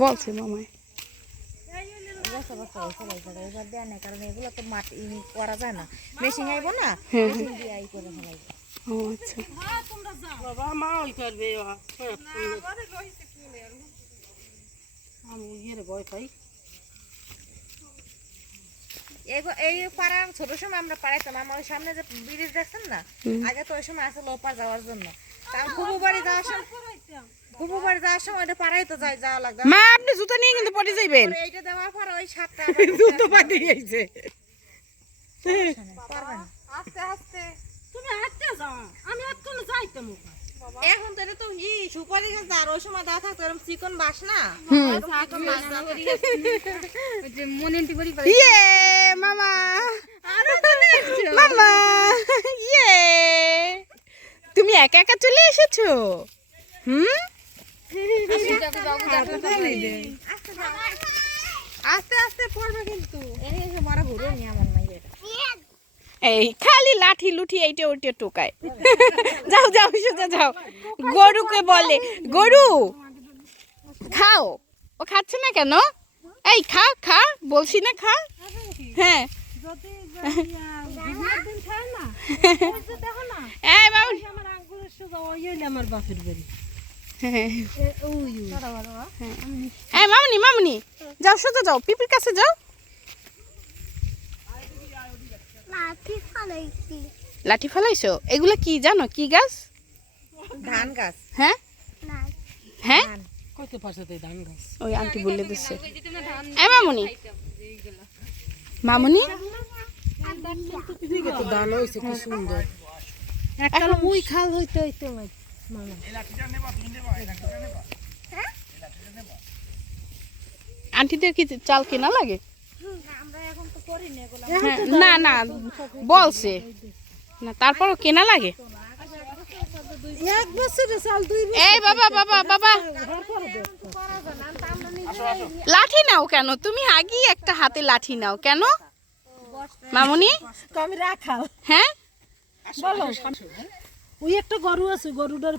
বলছে মামাই কারণ এগুলো তো মাটি করা যায় না, মেশিন আইবো না, মেশিন দিয়ে আই করে ফেলাই। ও আচ্ছা এই পাড়ার ছোট সময় আমরা পাড়াইতাম। আমার ওই সামনে যে ব্রিজ দেখছেন না, আগে তো ওই সময় আসলে ওপার যাওয়ার জন্য ফুবু বাড়ি যাওয়ার সময় ওটা পাড়াই তো যাওয়া লাগবে। মা আপনি জুতো নিয়ে কিন্তু পড়ে যাইবেন। এইটা দেওয়ার পর ওই 7টা জুতো পাটি গেছে। পারবেন আস্তে আস্তে তুমি হাঁটতে যাও, আমি এখন যাইতাম। এখন তো এটা তো সুপারি গাছ, আর ওই সময় দেওয়া থাকতো এরকম চিকন বাস না। ইয়ে মামা মামা ইয়ে তুমি একা একা চলে এসেছো। আস্তে আস্তে পড়বে কিন্তু। বড় ঘুরে নি আমার মাইয়ের এই খালি লাঠি লুঠি এইটা ওইটা টোকায়। যাও যাও সোজা যাও। গরুকে বলে গরু খাও, ও খাচ্ছে না কেন? এই খা খা বলছি না খা। হ্যাঁ আমার বাপের বাড়ি। মামনি মামনি যাও সোজা যাও, পিপির কাছে যাও। লাঠি ফেলাইছো? এগুলা কি জানো কি গাছ? ধান গাছ। হ্যাঁ হ্যাঁ কত পাশাতে ধান গাছ। ওই আন্টি বলে দিচ্ছে। মামনি মামনি তো ধান হয়েছে কি সুন্দর। একটা মুই খাল হইতে হইতে মামা আন্টিদের কি চাল কেনা লাগে? না না বলছে না, তারপরও কেনা লাগে। এক বছরে চাল 2 বছর। এই বাবা বাবা বাবা লাঠি নাও কেন তুমি? আগে একটা হাতে লাঠি নাও কেন মামনি? আমি রাখাল। হ্যাঁ বলো ওই একটা গরু আছে, গরুটার